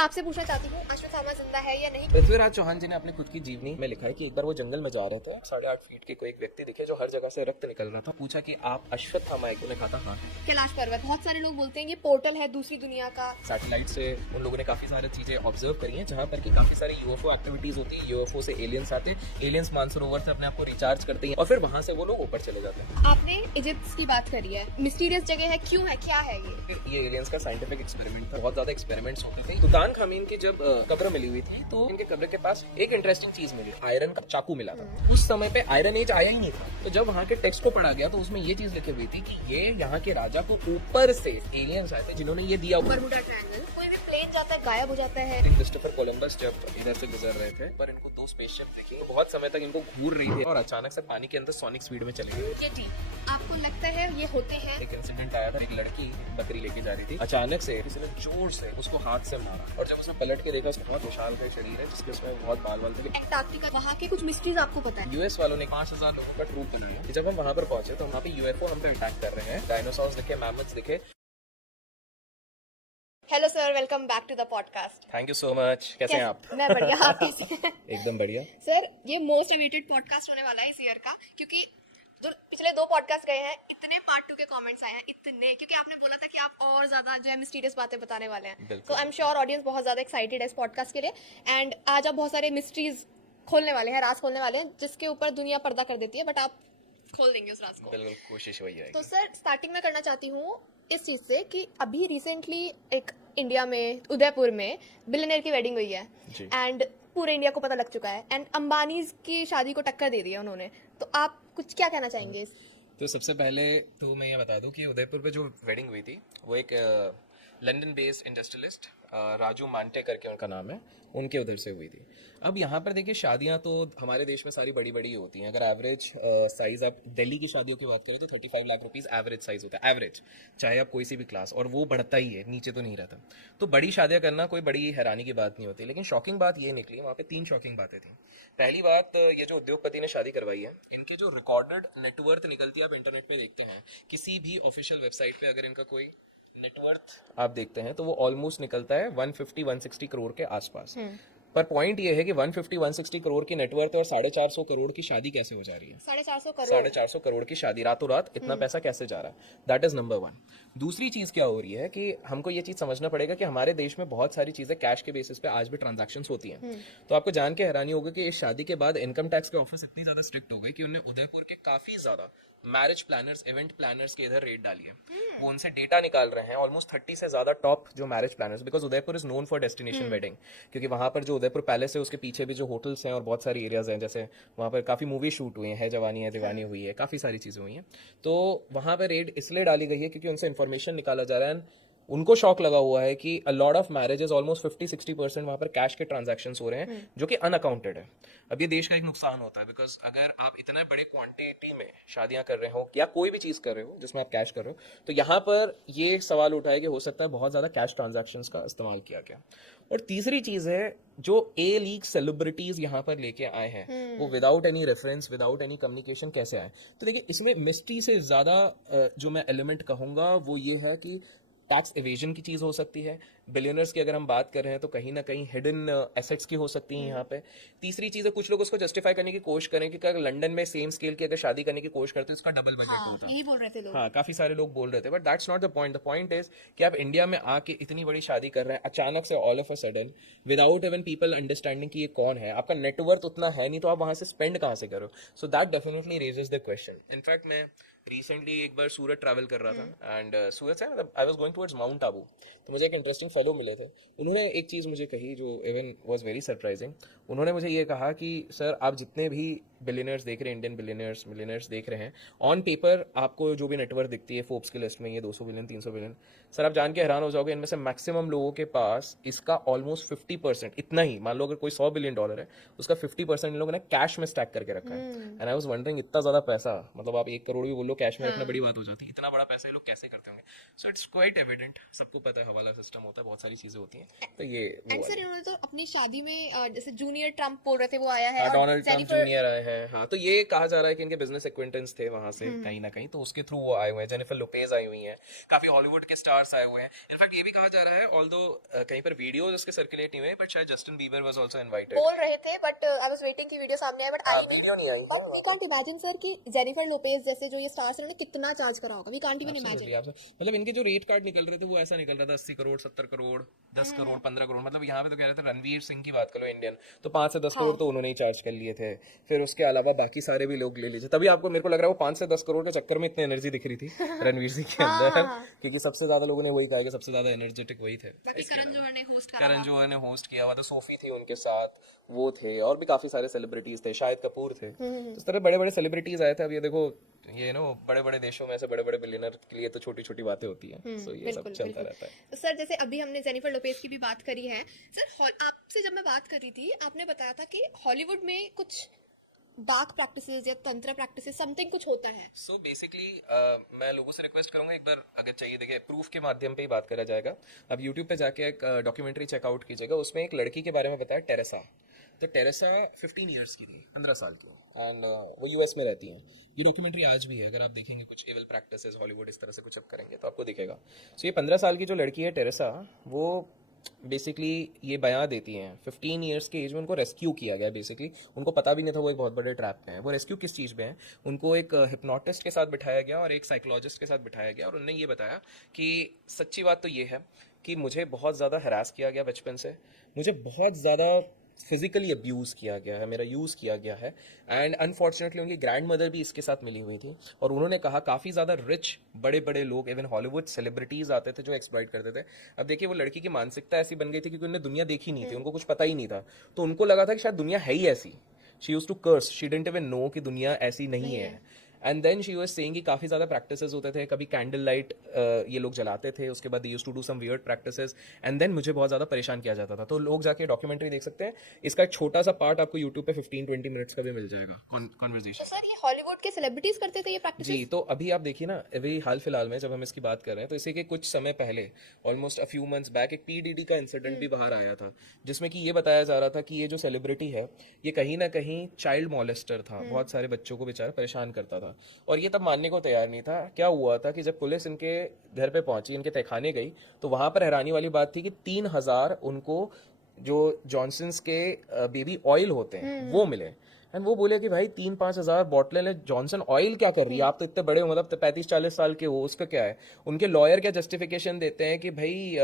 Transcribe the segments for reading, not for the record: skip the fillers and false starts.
आपसे पूछना चाहती हूँ, अश्वत्थामा जिंदा है या नहीं? पृथ्वीराज चौहान जी ने अपनी खुद की जीवनी में लिखा है कि एक बार वो जंगल में जा रहे थे, 8.5 फीट के कोई एक व्यक्ति दिखे जो हर जगह से रक्त निकल रहा था। पूछा कि आप अश्वत्थामा है? उन्होंने कहा था हाँ। कैलाश पर्वत, बहुत सारे लोग बोलते हैं ये पोर्टल है दूसरी दुनिया का। सैटेलाइट से उन लोगों ने काफी सारी चीजें ऑब्जर्व करी हैं, जहाँ पर कि काफी सारी यूएफओ एक्टिविटीज होती है। यूएफओ से एलियंस आते हैं, एलियंस मानसरोवर से अपने आप को रिचार्ज करते हैं और फिर वहां से वो लोग ऊपर चले जाते हैं। आपने इजिप्ट की बात करी है, मिस्टीरियस जगह है, क्यों है, क्या है ये? फिर ये एलियंस का साइंटिफिक एक्सपेरिमेंट था, बहुत ज्यादा एक्सपेरिमेंट्स होते थे। तुतानखामीन की जब कब्र मिली हुई थी तो इनके कब्र के पास एक इंटरेस्टिंग चीज मिली, आयरन का चाकू मिला था। उस समय पे आयरन एज आया ही नहीं था, तो जब वहाँ के टेक्स्ट को पढ़ा गया तो उसमें ये चीज लिखी हुई थी कि ये यहाँ के राजा को ऊपर से एलियंस आए थे जिन्होंने ये दिया। बरमूडा ट्रायंगल, कोई भी प्लेन जाता है गायब हो जाता है। क्रिस्टोफर कोलंबस जब इधर से गुजर रहे थे पर इनको 2 स्पेसशिप दिखी, बहुत समय तक इनको घूर रही थी और अचानक से पानी के अंदर सोनिक स्पीड में चली गई। ये ठीक, आपको लगता है ये होते हैं? एक इंसिडेंट आया था, एक लड़की बकरी लेके जा रही थी, अचानक से किसी ने जोर से उसको हाथ से मारा और जब उसने पलट के देखा उसका बहुत विशाल शरीर है जिसके उसमें बहुत बाल बाल थे। एंटार्क्टिका, वहाँ के कुछ मिस्ट्रीज आपको पता है? यूएस वालों ने 5000 लोगों का ट्रूप बनाया। जब हम वहाँ पर पहुंचे तो वहाँ पे यूएफओ हम पे अटैक कर रहे हैं, डायनासोर्स दिखे, मैमथ्स दिखे। Hello sir, welcome back to the podcast. Thank you so much. कैसे हैं आप? मैं बढ़िया, आप कैसे हैं? एकदम बढ़िया सर, ये मोस्ट अवेटेड पॉडकास्ट होने वाला है इस ईयर का, क्योंकि जो पिछले 2 पॉडकास्ट गए हैं इतने पार्ट 2 के कमेंट्स आए हैं, इतने, क्योंकि आपने बोला था कि आप और ज्यादा जो है मिस्टीरियस बातें बताने वाले हैं। तो आई एम श्योर ऑडियंस बहुत ज्यादा एक्साइटेड है इस पॉडकास्ट के लिए। एंड आज आप बहुत सारे मिस्ट्रीज खोलने वाले हैं, राज खोलने वाले हैं, जिसके ऊपर दुनिया पर्दा कर देती है, बट आप खोल देंगे उस राज को। बिल्कुल, कोशिश वही है। तो सर, स्टार्टिंग में करना चाहती हूँ इस चीज से कि अभी रिसेंटली एक इंडिया में उदयपुर में बिलियनर की वेडिंग हुई है एंड पूरे इंडिया को पता लग चुका है एंड अंबानी की शादी को टक्कर दे दी है उन्होंने। तो आप कुछ क्या कहना चाहेंगे? तो सबसे पहले तो मैं ये बता दूं कि उदयपुर पे जो वेडिंग हुई थी वो एक London based industrialist Raju Monte करके उनका नाम है, उनके उधर से हुई थी। अब यहाँ पर देखिए, शादियाँ तो हमारे देश में सारी बड़ी बड़ी होती हैं। अगर एवरेज साइज आप दिल्ली की शादियों की बात करें तो 35 लाख रुपीस एवरेज साइज होता है, एवरेज, चाहे आप कोई सी भी क्लास, और वो बढ़ता ही है, नीचे तो नहीं रहता। तो बड़ी शादियाँ करना कोई बड़ी हैरानी की बात नहीं होती। लेकिन शॉकिंग बात ये निकली, वहाँ पे 3 शॉकिंग बातें थी। पहली बात, ये जो उद्योगपति ने शादी करवाई है, इनके जो रिकॉर्डेड नेटवर्थ निकलती है, आप इंटरनेट पे देखते हैं किसी भी ऑफिशियल वेबसाइट पे, अगर इनका कोई नेटवर्थ आप देखते हैं तो वो ऑलमोस्ट निकलता है 150-160 करोड़ के आसपास। पर पॉइंट ये है कि 150-160 करोड़ की नेटवर्थ और 450 करोड़ की शादी कैसे हो जा रही है? 450 करोड़ की शादी, रातों रात इतना पैसा कैसे जा रहा है? That is number 1। दूसरी चीज क्या हो रही है कि हमको ये चीज समझना पड़ेगा कि हमारे देश में बहुत सारी चीजें कैश के बेसिस पे आज भी ट्रांजैक्शन होती हैं। तो आपको जान के हैरानी होगी कि इस शादी के बाद इनकम टैक्स के ऑफिस इतनी ज्यादा स्ट्रिक्ट हो गई कि उन्हें उदयपुर के काफी ज्यादा मैरिज प्लानर्स, इवेंट प्लानर्स के इधर रेड डाली है। वो उनसे डेटा निकाल रहे हैं, ऑलमोस्ट 30 से ज्यादा टॉप जो marriage planners, because Udaipur is known for destination wedding, क्योंकि वहां पर जो उदयपुर पैलेस है उसके पीछे भी जो होटल्स हैं और बहुत सारी एरियाज हैं, जैसे वहां पर काफी मूवी शूट हुई है जवानी है दीवानी हुई है, काफी सारी चीजें हुई हैं। तो वहां पर रेड इसलिए डाली गई है क्योंकि उनसे इन्फॉर्मेशन निकाला जा रहा है। उनको शौक लगा हुआ है कि a lot of marriages, almost 50-60% वहां पर कैश के ट्रांजैक्शन हो रहे हैं जो कि अनअकाउंटेड है। अब ये देश का एक नुकसान होता है, बिकॉज अगर आप इतना बड़े क्वांटिटी में शादियां कर रहे हो या कोई भी चीज कर रहे हो जिसमें आप कैश कर रहे हो, तो यहाँ पर ये सवाल उठा है कि हो सकता है बहुत ज्यादा कैश ट्रांजैक्शंस का इस्तेमाल किया गया। और तीसरी चीज है, जो ए लीग सेलिब्रिटीज यहाँ पर लेके आए हैं वो without any reference, without any communication कैसे आए? तो देखिए, इसमें मिस्ट्री से ज्यादा जो मैं एलिमेंट कहूंगा वो ये है कि टैक्स एवेजन की चीज हो सकती है। बिलियनर्स की अगर हम बात कर रहे हैं तो कहीं ना कहीं हिडन एसेट्स की हो सकती हैं यहाँ पे। तीसरी चीज है, कुछ लोग उसको जस्टिफाई करने की कोशिश करें कि अगर लंदन में सेम स्केल की अगर शादी करने की कोशिश करते हैं उसका डबल बजट होता है। यही बोल रहे थे लोग। हाँ, काफी सारे लोग बोल रहे थे, but that's not the point. The point is कि आप इंडिया में आके इतनी बड़ी शादी कर रहे हैं अचानक से, all of a sudden, without even people understanding कि ये कौन है, आपका नेटवर्थ उतना है नहीं, तो आप वहां से स्पेंड कहाँ से करो? So that definitely raises the question. In fact मैं रिसेंटली एक बार सूरत ट्रैवल कर रहा था एंड सूरत से मतलब I was going towards mount Abu, तो मुझे एक इंटरेस्टिंग फेलो मिले थे। उन्होंने एक चीज़ मुझे कही जो इवन वाज वेरी सरप्राइजिंग। उन्होंने मुझे ये कहा कि सर, आप जितने भी बिलियनर्स देख रहे हैं, इंडियन बिलियनर्स मिलियनर्स देख रहे हैं, ऑन पेपर आपको जो भी नेटवर्थ दिखती है फोर्ब्स की लिस्ट में, ये 200 बिलियन 300 बिलियन, सर आप जान के हैरान हो जाओगे, इनमें से मैक्सिमम लोगों के पास इसका ऑलमोस्ट 50%, इतना ही, मान लो अगर कोई $100 बिलियन है, उसका 50% इन लोगों ने कैश में स्टैक करके रखा है। एंड आई वाज वंडरिंग, इतना ज्यादा पैसा, मतलब आप 1 करोड़ भी बोलो कैश में रखना बड़ी बात हो जाती है, इतना बड़ा पैसा ये लोग कैसे करते होंगे? सो इट्स क्वाइट एविडेंट, सबको पता है हवाला सिस्टम होता है, बहुत सारी चीजें होती हैं। तो ये एंड सर, इन्होंने तो अपनी शादी में जैसे जूनियर जूनियर ट्रम्प बोल रहे थे वो आया है, हाँ, और डोनाल्ड ट्रम्प जेनिफर जूनियर आए हैं। हाँ, तो ये कहा जा रहा है कि इनके बिजनेस एक्विंटेंस थे वहां से कहीं ना कहीं, तो उसके थ्रू वो आए हुए हैं। जेनिफर लोपेज आई हुई हैं, काफी हॉलीवुड के स्टार्स आए हुए हैं। इनफैक्ट ये भी कहा जा रहा है, ऑल्दो कहीं पर वीडियोस उसके सर्कुलेट नहीं हुए, बट शायद Justin Bieber was also invited. बोल रहे थे, बट आई वाज वेटिंग कि वीडियो सामने आए, बट आई नहीं। वीडियो नहीं आई। But we can't imagine sir कि जेनिफर लोपेज जैसे जो ये स्टार्स हैं उन्होंने कितना चार्ज करा होगा, we can't even Absolutely, imagine. absolutely. मतलब इनके जो रेट कार्ड निकल रहे थे वो ऐसा निकल रहा था 80 करोड़ 70 करोड़ 10 करोड़ 15 करोड़। मतलब यहाँ पे तो कह रहे थे रणवीर सिंह की बात करो इंडियन, तो 5 से 10 करोड़ तो उन्होंने ही चार्ज कर लिए थे। फिर उसके अलावा बाकी सारे भी लोग ले लीजिए, तभी आपको मेरे को लग रहा है वो 5 से 10 करोड़ के चक्कर में इतनी एनर्जी दिख रही थी रणवीर सिंह के अंदर, क्योंकि सबसे ज्यादा लोगों ने वही कहा कि सबसे ज्यादा एनर्जेटिक वही थे। बाकी करण जौहर ने होस्ट करा। करण जौहर ने होस्ट किया हुआ था, सोफी थी उनके साथ, वो थे, और भी काफी सारे सेलिब्रिटीज थे, शाहिद कपूर थे। तो इस तरह बड़े बड़े सेलिब्रिटीज आए थे। अब ये देखो, ये नो बड़े बड़े देशों में ऐसे बड़े बड़े बिलियनर के लिए तो छोटी छोटी बातें होती हैं, सो ये सब चलता रहता है। तो सर जैसे अभी हमने जेनिफर लोपेज की भी बात करी है, सर आपसे जब मैं बात कर रही थी आपने बताया था कि हॉलीवुड में कुछ डार्क प्रैक्टिसेस या तंत्र प्रैक्टिसेस समथिंग कुछ होता है। सो बेसिकली मैं लोगों से रिक्वेस्ट करूंगा, एक बार अगर चाहिए देखिए प्रूफ के माध्यम पे ही बात करा जाएगा। अब यूट्यूब पे जाके एक डॉक्यूमेंट्री चेकआउट कीजिएगा, उसमें एक लड़की के बारे में बताया, टेरेसा। तो टेरेसा 15 ईयर्स की थी, 15 साल की, एंड वो यूएस में रहती हैं। ये डॉक्यूमेंट्री आज भी है, अगर आप देखेंगे कुछ एविल प्रैक्टिसेस हॉलीवुड इस तरह से कुछ अब करेंगे तो आपको दिखेगा। सो ये 15 साल की जो लड़की है टेरेसा, वो बेसिकली ये बयां देती हैं 15 ईयर्स के एज में उनको रेस्क्यू किया गया। बेसिकली उनको पता भी नहीं था वो एक बहुत बड़े ट्रैप में है। वो रेस्क्यू किस चीज़ में है, उनको एक हिप्नोटिस्ट के साथ बिठाया गया और एक साइकोलॉजिस्ट के साथ बिठाया गया, और उन्होंने ये बताया कि सच्ची बात तो ये है कि मुझे बहुत ज़्यादा हरास किया गया बचपन से, मुझे बहुत ज़्यादा फिजिकली अब्यूज़ किया गया है, मेरा यूज़ किया गया है, एंड अनफॉर्चुनेटली उनकी ग्रैंड मदर भी इसके साथ मिली हुई थी। और उन्होंने कहा काफ़ी ज़्यादा रिच बड़े बड़े लोग, इवन हॉलीवुड सेलिब्रिटीज़ आते थे जो एक्सप्लॉइट करते थे। अब देखिए वो लड़की की मानसिकता ऐसी बन गई थी क्योंकि उन्हें दुनिया देखी नहीं थी, उनको कुछ पता ही नहीं था, तो उनको लगा था कि शायद दुनिया है ही ऐसी। She used to curse, she didn't even know कि दुनिया ऐसी नहीं है। And then she was saying कि काफ़ी ज़्यादा प्रैक्टिसेस होते थे, कभी कैंडल लाइट ये लोग जलाते थे, उसके बाद they used to do some weird practices, and then मुझे बहुत ज़्यादा परेशान किया जाता था। तो लोग जाके डॉक्यूमेंट्री देख सकते हैं, इसका एक छोटा सा पार्ट आपको यूट्यूब पे 15-20 मिनट्स का भी मिल जाएगा कॉन्वर्जेशन। तो सर ये हॉलीवुड के सेलिब्रिटीज करते थे ये प्रैक्टिस? जी, तो अभी आप देखिए ना, अभी हाल फिलहाल में जब हम इसकी बात कर रहे हैं तो इसी के कुछ समय पहले, almost a few months back, एक पीडीडी का इंसिडेंट भी बाहर आया था, जिसमें कि ये बताया जा रहा था कि ये जो सेलिब्रिटी है ये कहीं ना कहीं चाइल्ड मॉलेस्टर था, बहुत सारे बच्चों को बेचारा परेशान करता था, और ये तब मानने को तैयार नहीं था। क्या हुआ था कि जब पुलिस इनके घर पे पहुंची, इनके तहखाने गई, तो वहां पर हैरानी वाली बात थी कि 3000 उनको जो जॉनसन्स के बेबी ऑयल होते हैं वो मिले। एंड वो बोले कि भाई 3-5 हजार बॉटलें ले, जॉनसन ऑयल क्या कर रही है, आप तो इतने बड़े हो, मतलब 35-40 साल के हो, उसका क्या है। उनके लॉयर क्या जस्टिफिकेशन देते हैं कि भाई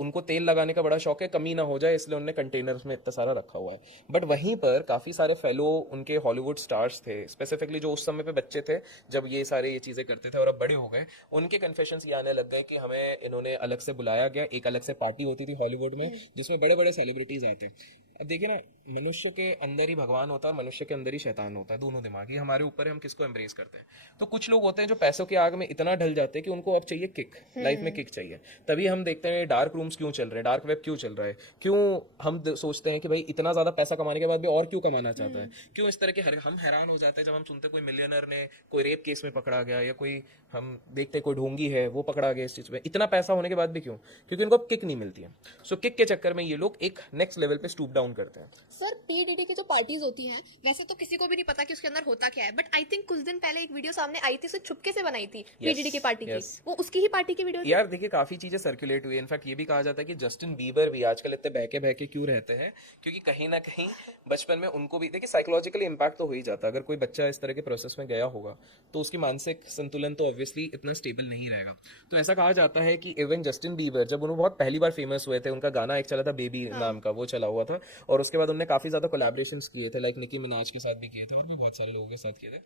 उनको तेल लगाने का बड़ा शौक है, कमी ना हो जाए, इसलिए उन्होंने कंटेनर्स में इतना सारा रखा हुआ है। बट वहीं पर काफ़ी सारे फेलो उनके हॉलीवुड स्टार्स थे, स्पेसिफिकली जो उस समय पे बच्चे थे जब ये सारे ये चीज़ें करते थे और अब बड़े हो गए, उनके कन्फेशंस ये आने लग गए कि हमें इन्होंने अलग से बुलाया गया। एक अलग से पार्टी होती थी हॉलीवुड में जिसमें बड़े बड़े सेलिब्रिटीज आते हैं। अब देखिए ना, मनुष्य के अंदर ही भगवान होता है, मनुष्य के अंदर ही शैतान होता है, दोनों दिमाग ही हमारे ऊपर है, हम किसको एम्ब्रेस करते हैं। तो कुछ लोग होते हैं जो पैसों की आग में इतना ढल जाते हैं कि उनको अब चाहिए किक, लाइफ में किक चाहिए। तभी हम देखते हैं डार्क रूम्स क्यों चल रहे हैं, डार्क वेब क्यों चल रहा है, क्यों हम सोचते हैं कि भाई इतना ज्यादा पैसा कमाने के बाद भी और क्यों कमाना चाहता है, क्यों इस तरह के हम हैरान हो जाते हैं जब हम सुनते हैं कोई मिलियनर ने कोई रेप केस में पकड़ा गया, या कोई हम देखते हैं कोई ढोंगी है वो पकड़ा गया इस चीज में, इतना पैसा होने के बाद भी क्यों, क्योंकि उनको किक नहीं मिलती है। सो किक के चक्कर में ये लोग एक नेक्स्ट लेवल पे स्टूप डाउन करते हैं। सर पीडीडी की जो पार्टीज होती हैं वैसे तो किसी को भी नहीं पता कि उसके अंदर होता क्या है, बट आई थिंक कुछ दिन पहले एक वीडियो सामने आई थी, उसे छुपके से बनाई थी पीडीडी की पार्टी की, वो उसकी ही पार्टी की वीडियो थी। यार देखिए काफी चीजें सर्कुलेट हुई है। इनफैक्ट ये भी कहा जाता है कि जस्टिन बीबर भी आजकल इतने बहके बहके क्यों रहते हैं, क्योंकि कहीं ना कहीं बचपन में उनको भी देखिए साइकोलॉजिकली इंपैक्ट तो हो ही जाता है। अगर कोई बच्चा इस तरह के प्रोसेस में गया होगा तो उसकी मानसिक संतुलन तो ऑब्वियसली इतना स्टेबल नहीं रहेगा। तो ऐसा कहा जाता है कि इवन जस्टिन बीबर जब उन्होंने बहुत पहली बार फेमस हुए थे, उनका गाना एक चला था बेबी नाम का, वो चला हुआ था, और उसके बाद उन्होंने काफी ज्यादा कोलैबोरेशंस किए थे, लाइक निकी मिनाज के साथ भी किए थे और भी बहुत सारे लोगों के साथ किए थे।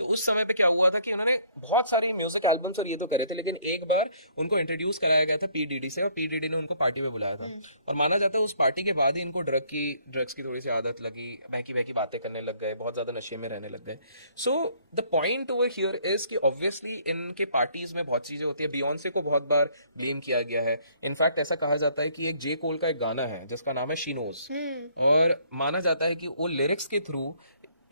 तो उस समय पे क्या हुआ था कि उन्होंने बहुत सारी म्यूजिक एल्बम्स और ये तो करे थे, लेकिन एक बार उनको इंट्रोड्यूस कराया गया था पीडीडी से, और पीडीडी ने उनको पार्टी में बुलाया था, और माना जाता है उस पार्टी के बाद ही इनको ड्रग्स की थोड़ी सी आदत लगी, बहकी बहकी बातें करने लग गए, बहुत ज्यादा नशे में रहने लग गए। So the point over here is कि ऑब्वियसली इनके पार्टीज में बहुत चीजें होती है। बियॉन्से को बहुत बार ब्लेम किया गया है। इनफैक्ट ऐसा कहा जाता है कि एक जे कोल का एक गाना है जिसका नाम है शी नोज, और माना जाता है कि वो लिरिक्स के थ्रू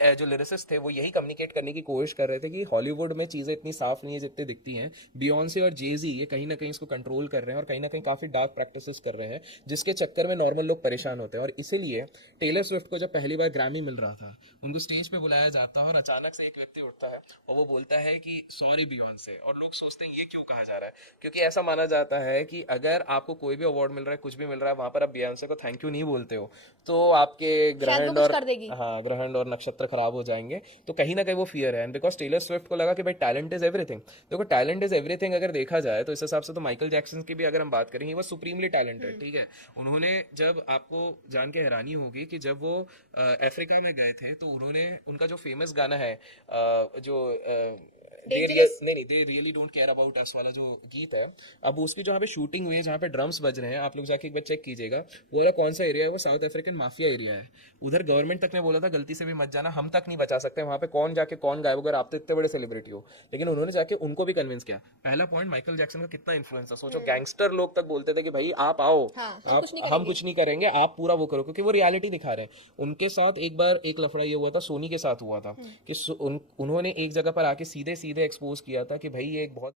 जो लिरिसिस्ट थे वो यही कम्युनिकेट करने की कोशिश कर रहे थे कि हॉलीवुड में चीज़ें इतनी साफ नहीं है जितनी दिखती हैं। बियॉन्से और जेजी ये कहीं ना कहीं इसको कंट्रोल कर रहे हैं और कहीं ना कहीं काफ़ी डार्क प्रैक्टिसेस कर रहे हैं, जिसके चक्कर में नॉर्मल लोग परेशान होते हैं। और इसीलिए टेलर स्विफ्ट को जब पहली बार ग्रैमी मिल रहा था, उनको स्टेज पे बुलाया जाता है और अचानक से एक व्यक्ति उठता है और वो बोलता है कि सॉरी बियॉन्से, और लोग सोचते हैं ये क्यों कहा जा रहा है, क्योंकि ऐसा माना जाता है कि अगर आपको कोई भी अवार्ड मिल रहा है, कुछ भी मिल रहा है, वहां पर आप बियॉन्से को थैंक यू नहीं बोलते हो तो आपके शायद वो ग्रहण कुछ और कर देगी। हाँ ग्रहण और नक्षत्र खराब हो जाएंगे। तो कहीं ना कहीं वो फियर है। एंड बिकॉज टेलर स्विफ्ट को लगा कि भाई टैलेंट इज एवरीथिंग। देखो टैलेंट इज एवरीथिंग अगर देखा जाए तो इस हिसाब से तो माइकल जैक्सन की भी अगर हम बात करें, ही वो सुप्रीमली टैलेंटेड, ठीक है। उन्होंने जब, आपको जान के हैरानी होगी कि जब वो अफ्रीका में गए थे तो उन्होंने उनका जो फेमस गाना है जो नहीं they really don't care about us वाला जो गीत है, अब उसकी जहाँ पे शूटिंग हुई है, जहाँ पे ड्रम्स बज रहे हैं, आप लोग जाके एक बार चेक कीजिएगा वो वाला कौन सा एरिया है, वो साउथ अफ्रीकन माफिया एरिया है। उधर गवर्नमेंट तक ने बोला था गलती से भी मत जाना, हम तक नहीं बचा सकते वहाँ पे, कौन जाके कौन गायब, अगर आप तो इतने बड़े सेलिब्रिटी हो। लेकिन उन्होंने जाके उनको भी कन्विंस किया। पहला पॉइंट माइकल जैक्सन का कितना इन्फ्लुएंस था, सोचो गैंगस्टर लोग तक बोलते थे कि भाई आप आओ, हाँ, हम कुछ नहीं करेंगे, आप पूरा वो करो, क्योंकि वो रियलिटी दिखा रहे हैं। उनके साथ एक बार एक लफड़ा ये हुआ था, सोनी के साथ हुआ था कि उन्होंने एक जगह पर आके सीधे सीधे एक्सपोज किया था कि भाई ये एक बहुत